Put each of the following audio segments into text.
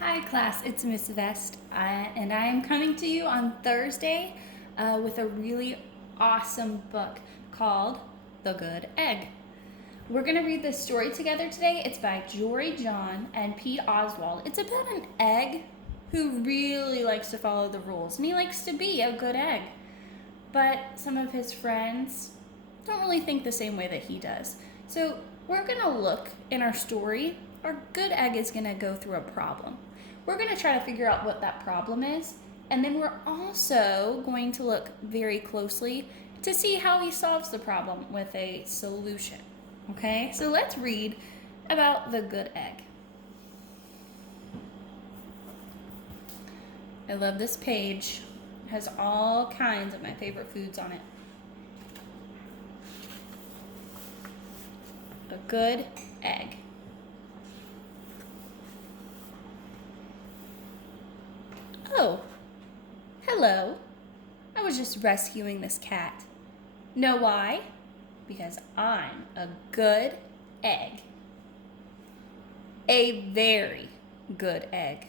Hi class, it's Miss Vest, and I am coming to you on Thursday with a really awesome book called The Good Egg. We're going to read this story together today. It's by Jory John and Pete Oswald. It's about an egg who really likes to follow the rules, and he likes to be a good egg. But some of his friends don't really think the same way that he does. So we're going to look in our story. Our good egg is going to go through a problem. We're going to try to figure out what that problem is, and then we're also going to look very closely to see how he solves the problem with a solution. Okay, so let's read about the good egg. I love this page. It has all kinds of my favorite foods on it. A good egg. Oh, hello. I was just rescuing this cat. Know why? Because I'm a good egg. A very good egg.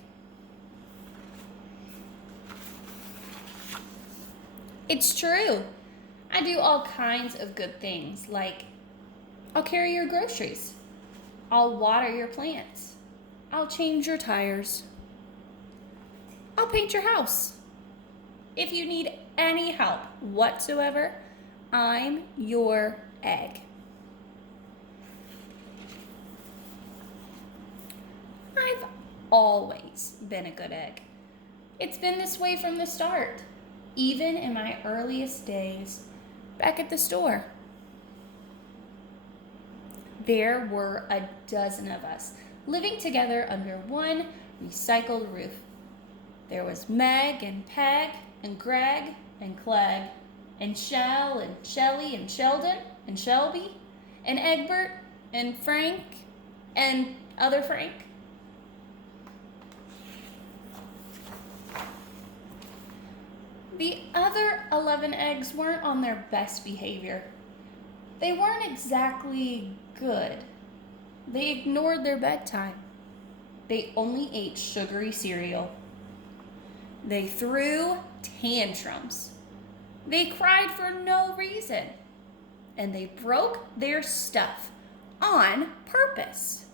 It's true. I do all kinds of good things, like I'll carry your groceries. I'll water your plants. I'll change your tires. I'll paint your house. If you need any help whatsoever, I'm your egg. I've always been a good egg. It's been this way from the start, even in my earliest days back at the store. There were a dozen of us living together under one recycled roof. There was Meg and Peg and Greg and Clegg and Shell and Shelly and Sheldon and Shelby and Egbert and Frank and other Frank. The other 11 eggs weren't on their best behavior. They weren't exactly good. They ignored their bedtime. They only ate sugary cereal. They threw tantrums. They cried for no reason. And they broke their stuff on purpose.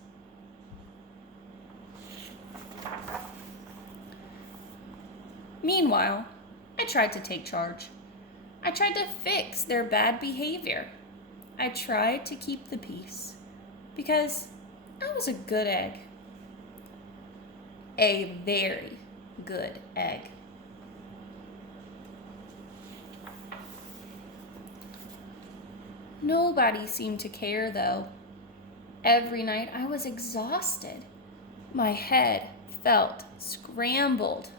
Meanwhile, I tried to take charge. I tried to fix their bad behavior. I tried to keep the peace because I was a good egg. A very good egg. Nobody seemed to care, though. Every night I was exhausted. My head felt scrambled.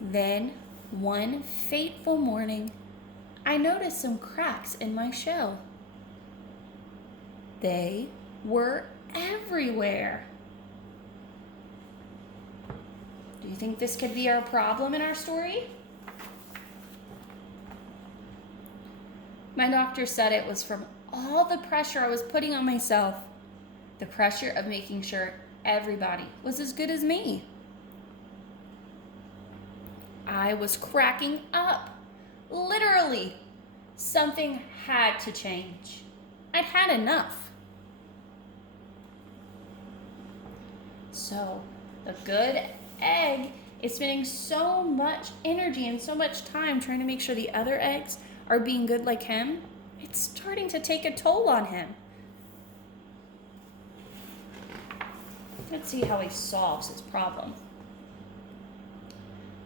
Then, one fateful morning, I noticed some cracks in my shell. They were everywhere. Do you think this could be our problem in our story? My doctor said it was from all the pressure I was putting on myself. The pressure of making sure everybody was as good as me. I was cracking up. Literally. Something had to change. I'd had enough. So, the good egg is spending so much energy and so much time trying to make sure the other eggs are being good like him. It's starting to take a toll on him. Let's see how he solves his problem.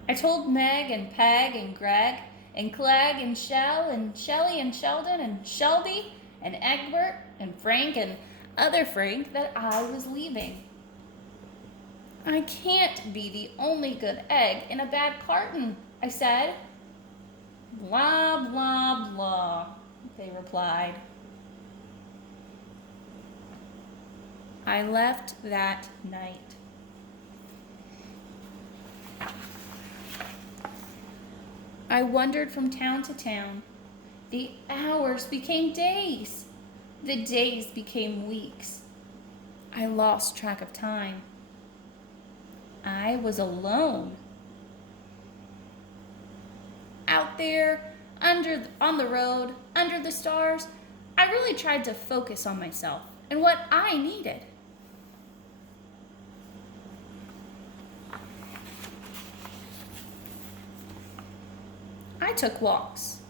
I told Meg and Peg and Greg and Clegg and Shell and Shelly and Sheldon and Shelby and Egbert and Frank and other Frank that I was leaving. I can't be the only good egg in a bad carton, I said. Blah, blah, blah, they replied. I left that night. I wandered from town to town. The hours became days. The days became weeks. I lost track of time. I was alone. Out there, on the road, under the stars, I really tried to focus on myself and what I needed. I took walks.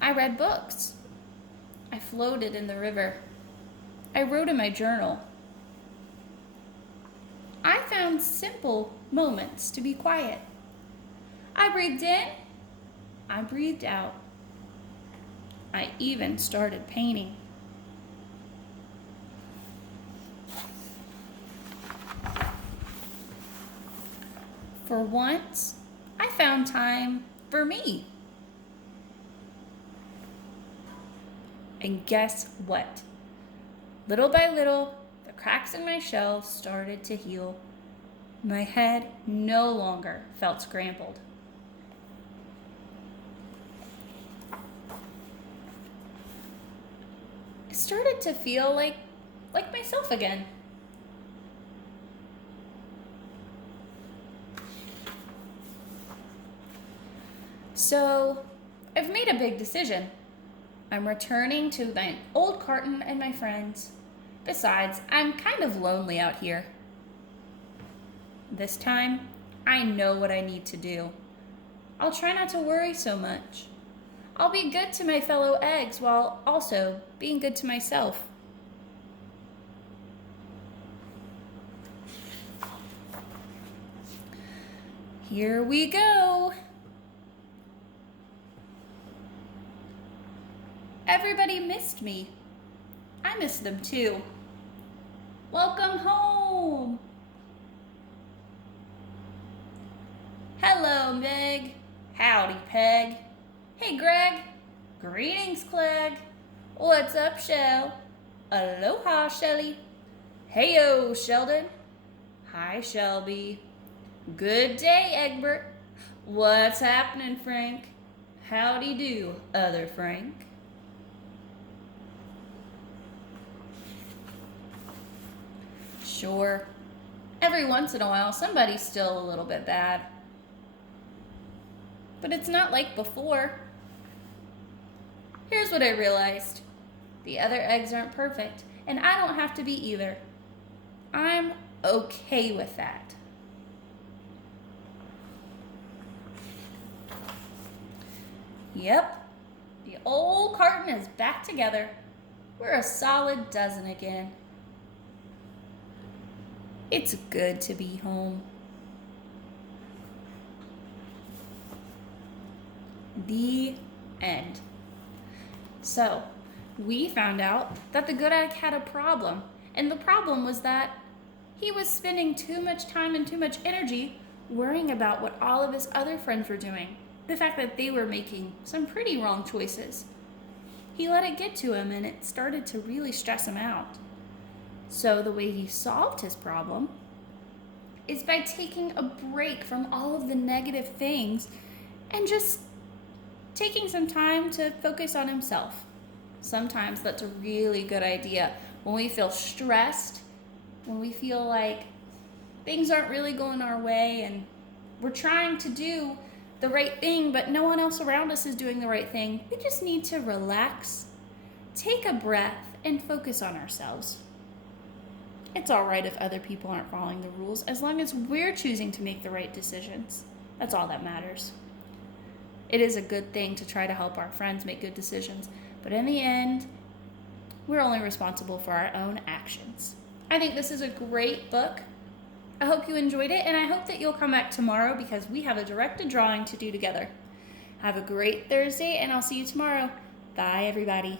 I read books. I floated in the river. I wrote in my journal. I found simple moments to be quiet. I breathed in. I breathed out. I even started painting. For once, I found time for me. And guess what? Little by little, the cracks in my shell started to heal. My head no longer felt scrambled. I started to feel like myself again. So, I've made a big decision. I'm returning to my old carton and my friends. Besides, I'm kind of lonely out here. This time, I know what I need to do. I'll try not to worry so much. I'll be good to my fellow eggs while also being good to myself. Here we go. Everybody missed me. I missed them too. Welcome home. Hello, Meg. Howdy, Peg. Hey, Greg. Greetings, Clegg. What's up, Shell? Aloha, Shelly. Heyo, Sheldon. Hi, Shelby. Good day, Egbert. What's happening, Frank? Howdy do, other Frank. Sure. Every once in a while, somebody's still a little bit bad. But it's not like before. Here's what I realized. The other eggs aren't perfect, and I don't have to be either. I'm okay with that. Yep, the old carton is back together. We're a solid dozen again. It's good to be home. The end. So, we found out that the good egg had a problem, and the problem was that he was spending too much time and too much energy worrying about what all of his other friends were doing, the fact that they were making some pretty wrong choices. He let it get to him, and it started to really stress him out. So the way he solved his problem is by taking a break from all of the negative things and just taking some time to focus on himself. Sometimes that's a really good idea. When we feel stressed, when we feel like things aren't really going our way and we're trying to do the right thing, but no one else around us is doing the right thing, we just need to relax, take a breath, and focus on ourselves. It's all right if other people aren't following the rules, as long as we're choosing to make the right decisions. That's all that matters. It is a good thing to try to help our friends make good decisions, but in the end, we're only responsible for our own actions. I think this is a great book. I hope you enjoyed it, and I hope that you'll come back tomorrow because we have a directed drawing to do together. Have a great Thursday, and I'll see you tomorrow. Bye, everybody.